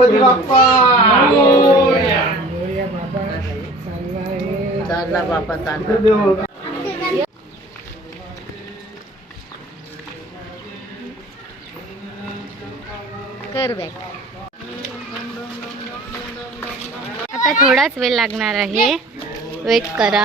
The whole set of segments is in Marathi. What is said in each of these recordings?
गणपती बाप्पा! चालला बापा चालला. कर आता थोडाच वेळ लागणार आहे. वेट करा.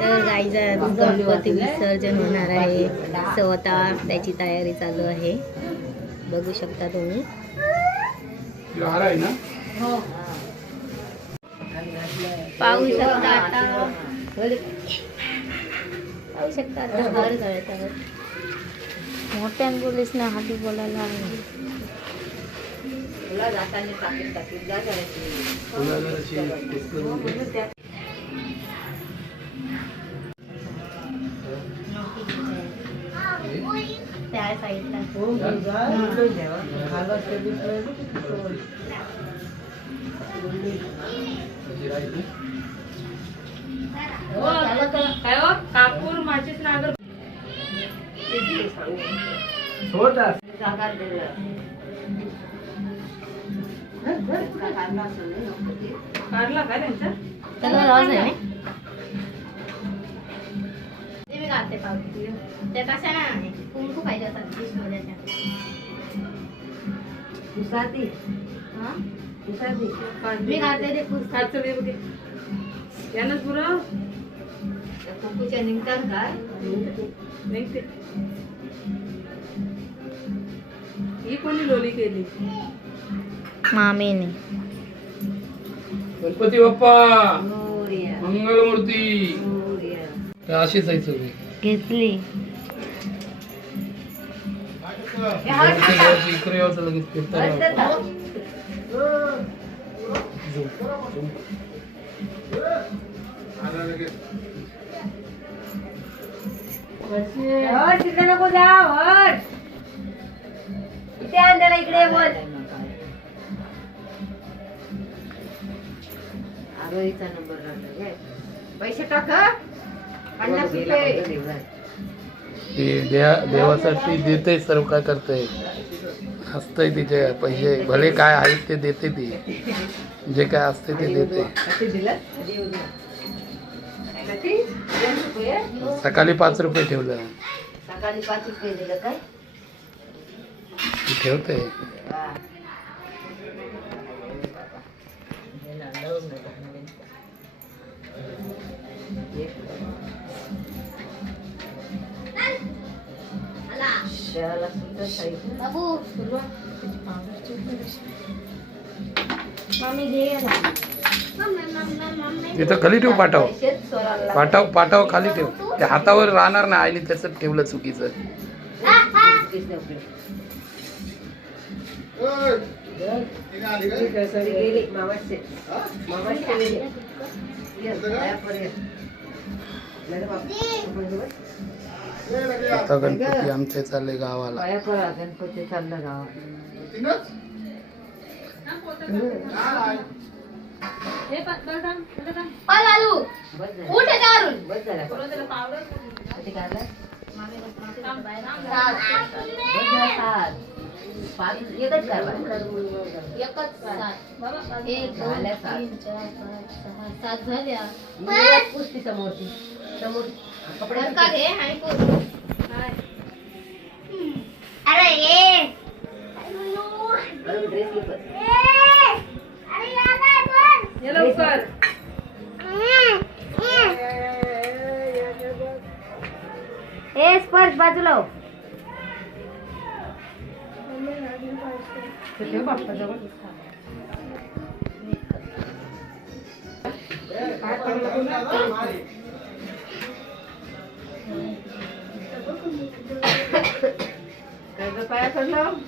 तर गाईचा गणपती विसर्जन होणार आहे. सो आता त्याची तयारी चालू आहे. बघू शकता तुम्ही. पाहू शकता आता. पाहू शकता आता. घर जळतावर मोठ्यान पोलीस ना हाती बोलायला कापूर माझीच नागर काढला का त्यांचा त्याला आवाज आहे ते मी घालते पावती. त्या कशा नाही कुंकू पाहिजे असतात त्या. हा? मी घालते ते फुस खायचं दे बघे. यानंच पुरं. कुंकूच्या निघतात काय? निघते. ही कोणी लोली केली? मामीने गणपती बाप्पा. मंगलमूर्ती. अशी जायचं घेतली. इकडे यावं लगेच फिरता तिथे नको जा वर इथे आण त्याला इकडे वर आरोहीचा नंबर राहतो पैसे टाक पन्नास रुपये. ते देवा देवासाठी देते सर्व काय करते. असतंय तिचे पैसे भले काय आहेत ते देते ती. जे काय असते ते देते. सकाळी पाच रुपये ठेवलं. ठेवते. साईड बाबू मम्मी घे ना. तिथं खाली ठेव पाठव. पाठव पाठव खाली ठेव. ते हातावर राहणार ना आईने त्याचं ठेवलं चुकीचं. आता गणपती आमचे चालले गावाला. गणपती चाललं. पाच एकच काढला. एकच सात. एक, दोन, झाल्या सात. तीन, चार, पाच, सहा, सात झाल्या. एक पुसती समोरची. समोर अरे ये ड्रेस घेतलं. ये. लवकर. ए स्पर्श बाजूला हो. Ainda pega não? Tá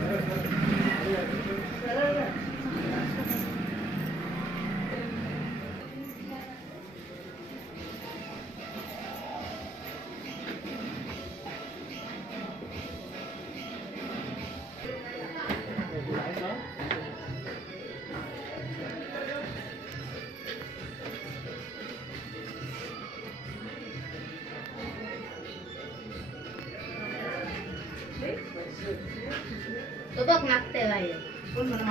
Thank you.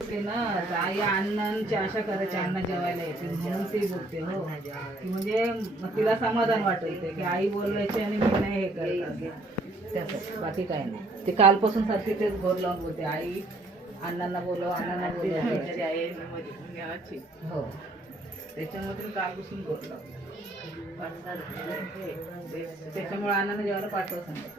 ते ना आई अण्णांची आशा करायची अण्णा जेवायला येते म्हणून ती बोलते हो. की म्हणजे तिला समाधान वाटेल ते की आई बोलायची आणि मी नाही हे करत बाकी काय नाही. ते कालपासून सारखी तेच घोर लावून बोलते आई अण्णांना बोलव अण्णांना बोलव. हो त्याच्यामध्ये मी कालपासून घोर लावते. त्याच्यामुळे अण्णांना जेवायला पाठवा सांगते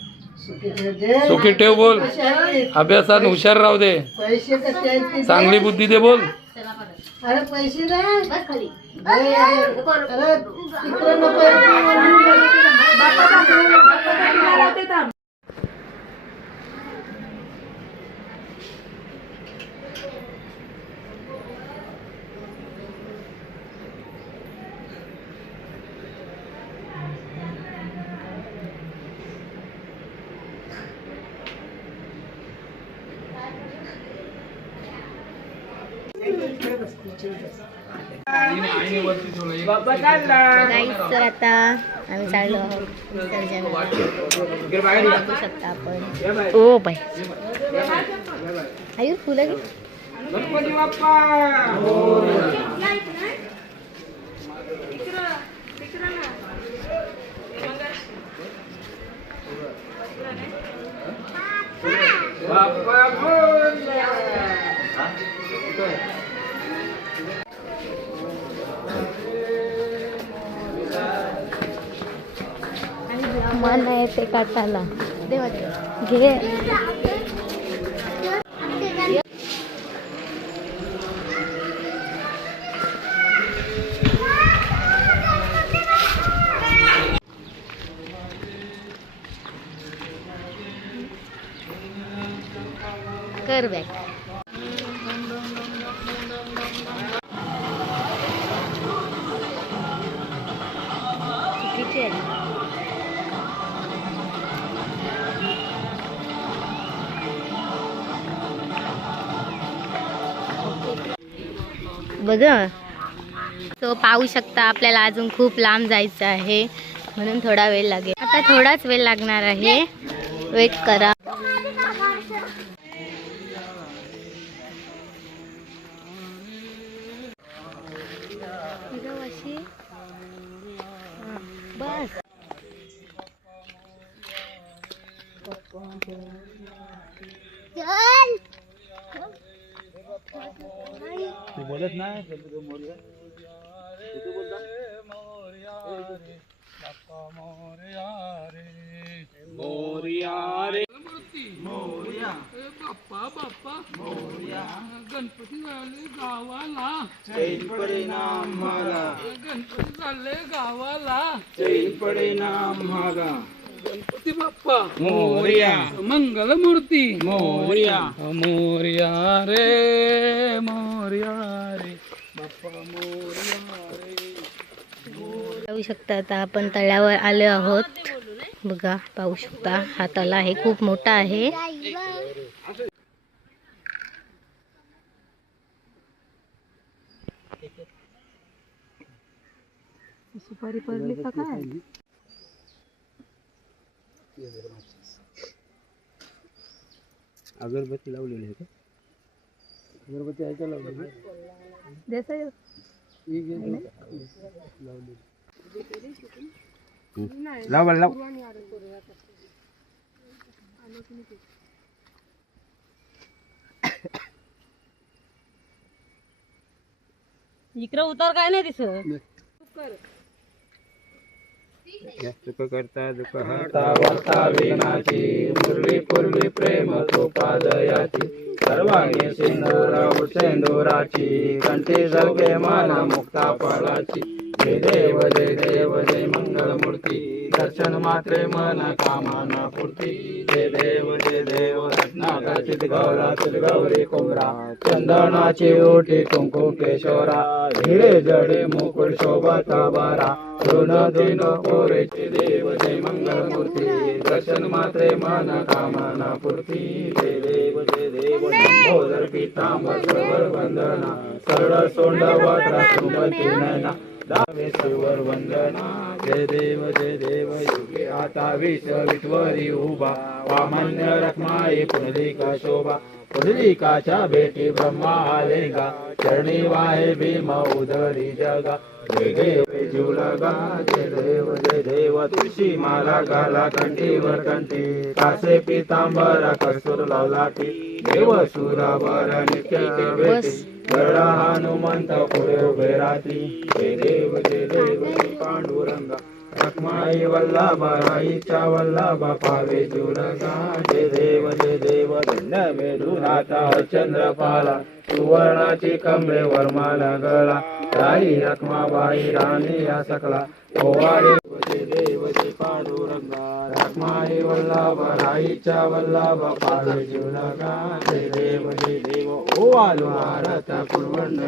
सुखी ठेव बोल अभ्यासात हुशार राहू दे पैसे कसे आहेत ते? चांगली बुद्धी दे बोल. अरे पैसे नाही बस खाली अरे, अरे, तिकडं नको तर आता आम्ही चाललो आहोत. बघू शकता आपण ओ बाय आयु फुलं मन आहे ते काटाला घे. पाहू शकता आपल्याला अजून खूप लांब जायचं आहे. म्हणून थोडा वेळ लागेल. आता थोडाच वेळ लागणार आहे. वेट करा. बस बोलत नाही गणपती झाले गावाला. परिणाम गणपती झाले गावाला. परिणाम गणपती बाप्पा. मोर्या. मंगल मूर्ती मोर्या. मोर्या रे मोर्या रे. बाप्पा मोर्या. रे पाहू शकता आता आपण तळ्यावर आलो आहोत. बघा पाहू शकता हा तळा आहे खूप मोठा आहे. सुपारी पडली का काय? अगरबत्ती लावलेली आहे का? अगरबत्ती आहे का लावलेली. लाव लाव. इकडे उतार काय नाही दिसत. चुक करता दुःख वार्ता विनाची मुरली पुरली प्रेम तो पादयाची सर्वांगी सिंदूरा सेंदुराची कंठी जलके माना मुक्ता फळाची जय देव जय देव जय मंगलमूर्ती. दर्शन मात्रे मन कामाना पूर्ती. जय देव जय देव रत्नाकाचित गौराचित गौरी कुमरा. चंदनाची ओटी कुंकू केशोरा हिरे जडे मुकुल शोभता बारा. दोन दिन कोरेचे देव जय मंगलमूर्ती. दर्शन मात्रे मन कामाना पूर्ती. जय देव जय देव लंबोदर पितांबर सर्वर वंदना सरळ सोंड वाटा सुमती नयना. दावे वंदना जय देव जय देव युगे आता विष विश्वरी उभा वामन्य रत्माई पुंडलिका शोभा पुंडलिकाच्या भेटी ब्रह्मा आलेगा चरणी वाहे भीम उदरी जगा जय देव जीव जय देव जय देव तुळशी माला गाला कंठीवर कंठी. कासे पितांबर कसूर लावलाटी देव सुरावर नित्य भेटी. गरडा हनुमंत पुढे उभे राहती. जय देव जय देव पांडुरंगा. रखमाई वल्लभ राईच्या वल्लभ पावे जुलगा जय देव जय देव धन्य मेरुनाथा चंद्रपाला. सुवर्णाची कमळे वर्माला गळा. राई रखमाबाई राणी या सकला. ओवाळे जय देव जय पांडुरंगा रखमाई वल्लभ राईच्या वल्लभ पावे जुरगा जय देव. जय देव ओवालो भारत पूर्वंड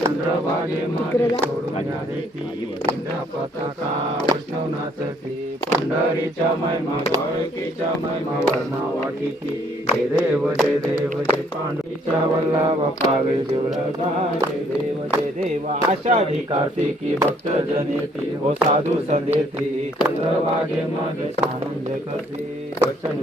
चंद्रभागे मागे सोडून या देती इंद्र पताका वैष्णव नाचती. पंढरीच्या महिमा द्वारकेच्या महिमा वर्णा वाटिती. जय देव जय देव जय पांडुरीच्या वल्लभ पावे जुळगा जय देव जय देव आषाढी कार्तिकी भक्त जनेती हो साधू संदेती चंद्रभागे मागे सानंद करते.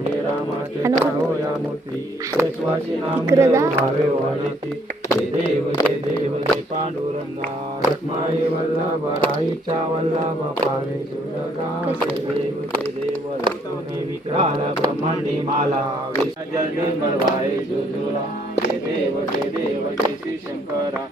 हे रामाचे काढो या मूर्ती. देशवासी नाम भावे वाढती जय देव जय देव जय पांडुरंगा. रत्माई वल्लभ राईच्या वल्लभ पावे जुळगा जय देव जय देव रत्ने विक्राल ब्रह्मंडी माला. विसर्जने मळवाए जुजुरा जय देव जय देव जय श्री शंकरा.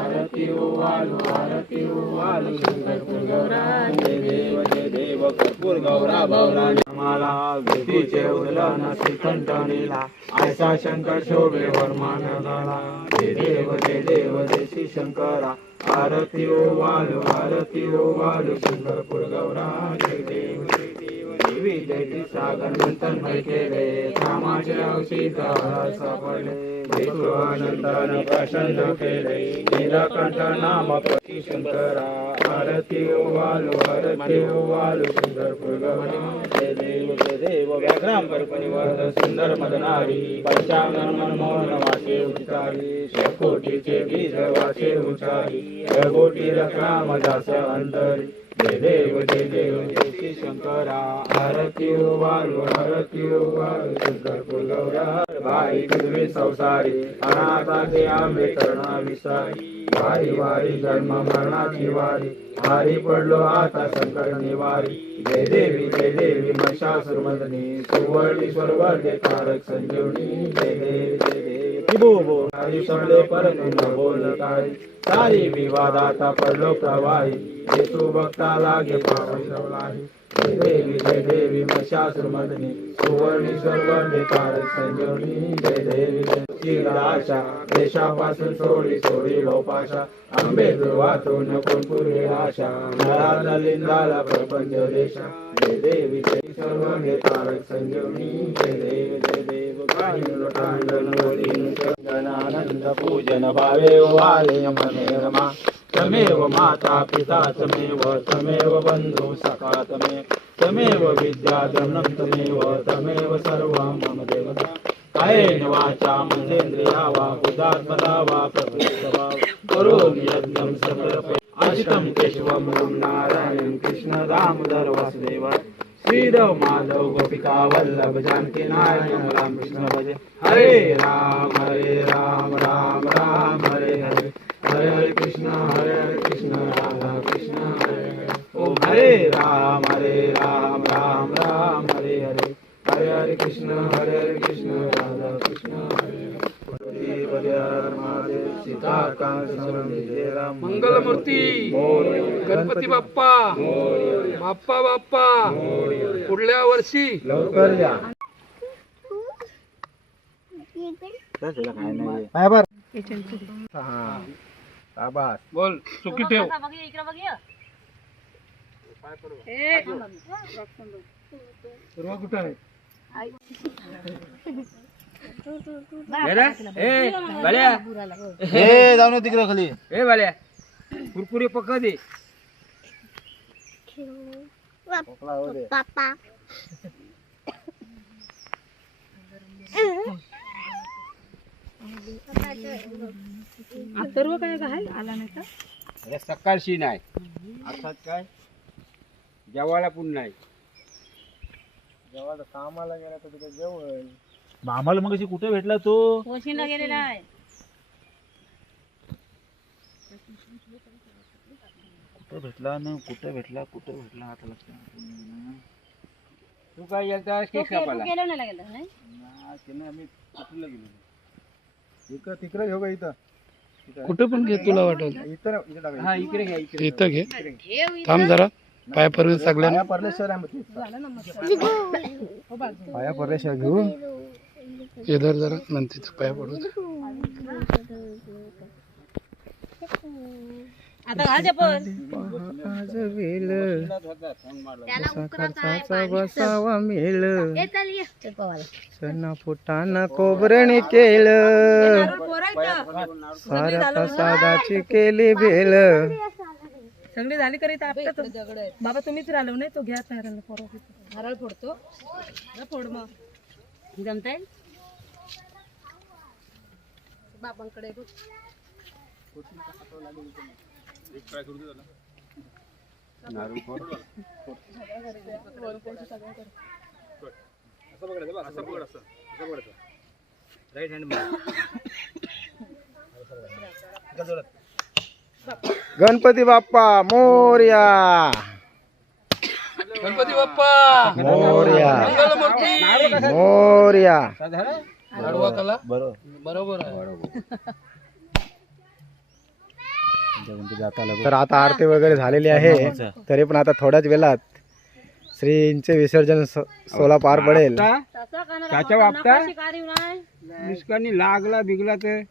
आरती ओ वालू आरती ओ वालू शंकर गौरा जय देव जय देव कर्पूर गौरा भौरा माला भीतीचे उदलन श्रीकंठ नीला ऐसा शंकर शोभे वर्मान गळा जय देव जय देव जय श्री शंकरा. आरती ओ वालू आरती ओ वालू शंकरपूर गौरा जय देव जय देव सागर नंतर केले कामाचे औषध सापडले विश्वानंदन प्रसन्न केले नीलकंठ नाम पती शंकरा आरती ओवालू वालू आरती ओ वालू शंकरपूर देव व्याघ्राम देव सुंदर मदनारी पंचांगण मनमोहन वाचे उचारी शेकोटीचे बीज वाचे उचारी रघोटी रक्राम दास अंतरी देव जय देव जय श्री शंकरा. आरती ओ वालू आरती ओ वालू शंकरपूर गौरा भाई तुझे संसारी. अनाथाचे आंबे करणा विसारी. वारी वारी जन्म मरणाची वारी. भारी पडलो आता संकट निवारी. जय देवी जय देवी महिषासुरमर्दिनी सुवर्णेश्वर वर्धे कारक संजीवनी. जय देवी जय देवी. काही सडले परंतु न बोल काही सारी विवाद आता पडलो प्रवाही. हे तू भक्ता लागे पावसावलाही देवी जय देवी मशासुर मदनी सुवर्णी वंदे तारक संजीवनी जय देवी जय शिराशा देशापासून सोडी सोडी लोपाशा. आंबे दुर्वातून कोण आशा. नळाला लिंदाला प्रपंच देशा. जय देवी जय सर्वांगे तारक संजीवनी जय देवी जय देवी. पूजन भावे वाले मने तमेव माता पिता तमेव तमेव बंधु सखा तमे तमेव विद्या धनं तमेव तमेव सर्वं मम देवता। कायेन वाचा मनेन्द्रिया वा उदात्मना वा प्रकृत वा। करोमि यज्ञं सकलपे अजितं केशवं नारायणं कृष्ण दामोदर वासुदेव श्रीधव माधव गोपिका वल्लभ जानकी नारायण राम कृष्ण भजे। हरे राम हरे राम राम राम हरे हरे। हरे हरे कृष्ण हरे हरे कृष्ण राधा कृष्ण हरे हरे। ओम हरे राम हरे राम राम राम हरे हरे। हरे हरे कृष्ण हरे हरे कृष्ण राधा कृष्ण हरे हरे। मंगलमूर्ती। गणपती बाप्पा। बाप्पा बाप्पा. पुढल्या वर्षी. लवकर या बोल चुकी ठेव. कुठं आहे? हे जाऊन तिकडे खाली. ए बाल्या. कुरकुरे पक्का दे. अरे सकाळशी नाही आता काय? जेवायला पण नाही. कामाला गेला तर तिथे जेवण. आम्हाला मग कुठे भेटला तो? वशिला गेलेला आहे. कुठे भेटला ना कुठे भेटला कुठे भेटला आता लक्षात नाही. तू काय गेलता केक कापायला गेलो नाही लागेल नाही ना, त्याने आम्ही कुठला गेलो इकडं तिकडे घेऊ का इथं? कुठं पण घे तुला वाटत इथं इथं टाकायचं. हा इकडे घ्या इकडे इथं घे. थांब जरा. पाय परवी सगळ्यांना. पाया परलेश्वर आहे मग ते. पाया परलेश्वर घेऊ. इधर जरा नंतर पाय पडू आता घाल चप्पल फुटाना कोबरणी केलं. साऱ्या प्रसादाची केली बेल सगळी झाली करी तर. बाबा तुम्हीच राहिलो नाही तो घ्या नारळ फोडतो. फोड मग. जमतंय? Right hand Ganpati Bappa Morya. Ganpati Bappa. Morya. Mangalmurti. Morya. बरोबर. आहे. तर आता आरती वगैरे झालेली आहे. तरी पण आता थोड्याच वेळात श्रींचे विसर्जन सो- सोला पार पडेल. त्याच्या बाबता मुस्कानी लागला बिगला मग?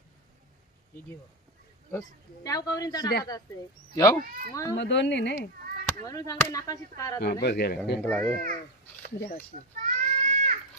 दोन्ही नाही. म्हणून सांगते नकाशीच बस.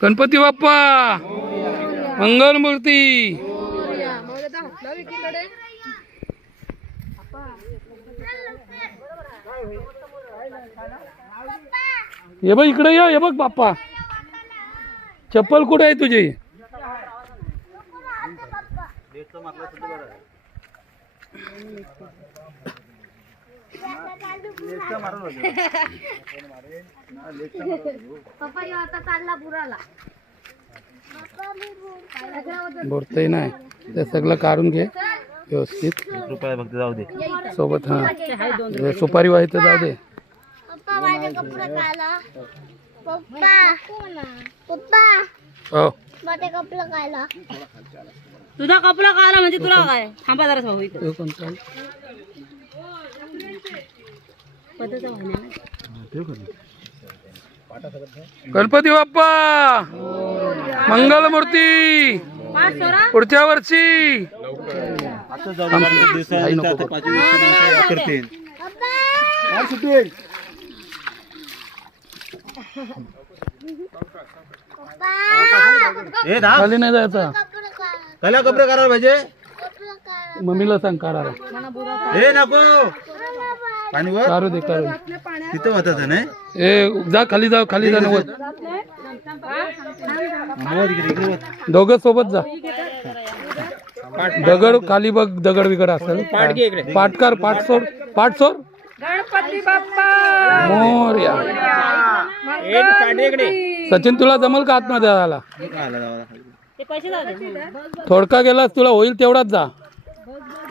गणपती बाप्पा मंगलमूर्ती हे बघ इकडे ये हे बघ बाप्पा. चप्पल कुठे आहे तुझी? बोलतही नाही. ते सगळं काढून घे व्यवस्थित. रुपये फक्त जाऊ दे. सोबत हा. सुपारी व्हायचं जाऊ दे. पप्पा माझे कपडे काढला पप्पा पप्पा हो. तुझा कपडा काढला म्हणजे तुला काय? थांबा जरा भाऊ हे कोणतं? गणपती बाप्पा! मंगलमूर्ती! पुढच्या वर्षी! खाली नाही जायचा. कला कपडे करायला पाहिजे. मम्मीला सांग काढायला. हे नको. पाणी वर काढू दे. काढू तिथं नाही ए जा खाली जा खाली जा नवत. वर इकडे इकडे वर. दोघं सोबत जा. दगड खाली बघ दगड बिगड असेल. पाटकार पाठ सोड. पाठ सोड. गणपती बाप्पा! मोर्या सचिन तुला जमल का आतमध्ये जायला? आला जावा थोडका गेलास तुला होईल तेवढाच जा.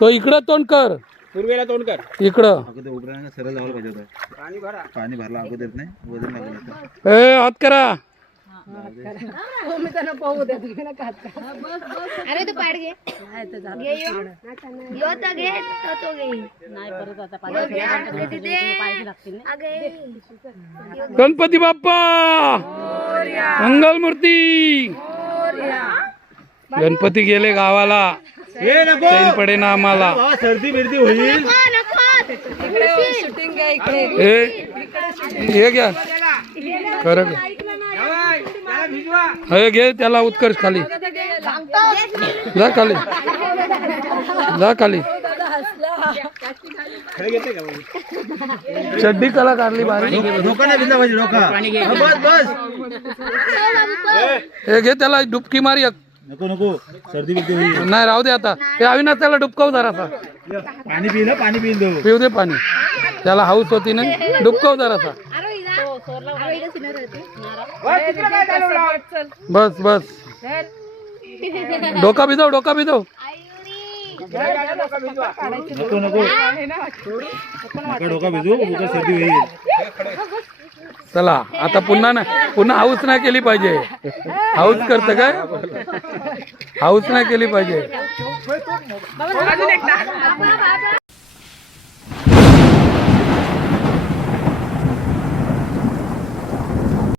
तो इकडं तोंड कर. पूर्वेला तोंड कर. इकडं. अगोदर उभं राहणं सरळ जावं पाहिजे होतं. पाणी भरा. पाणी भरला अगोदर नाही वजन लागलं होतं. ए हात करा. अरे तू पाड घे. घे यो. यो तर घे तर तो घे. नाही परत आता यो घे, अगे तिथे. पैसे लागतील ना अगे गणपती बाप्पा! मंगलमूर्ती! गणपती गेले गावाला. चैन पडे ना आम्हाला. सर्दी बिर्दी होईल. हे हे घ्या. खरं. हे घे त्याला उत्कर्ष खाली. जा खाली. जा खाली. चड्डी कला काढली डोका हा, बस बस. हे घे त्याला डुबकी मार. एक नको नको. सर्दी बिर्दी होईल. नाही राहू दे आता. हे अविनाश त्याला डुबकव जरासा पाणी पिल पाणी पिल दो पिऊ दे पाणी. त्याला हाऊस होती ना डुबकव जरासा बस बस. डोका भिजव डोका भिजव. नको नको. नका डोका भिजू सर्दी होईल. चला आता पुन्हा ना पुन्हा हाऊस नाही केली पाहिजे. हाऊस करत काय? हाऊस नाही केली पाहिजे.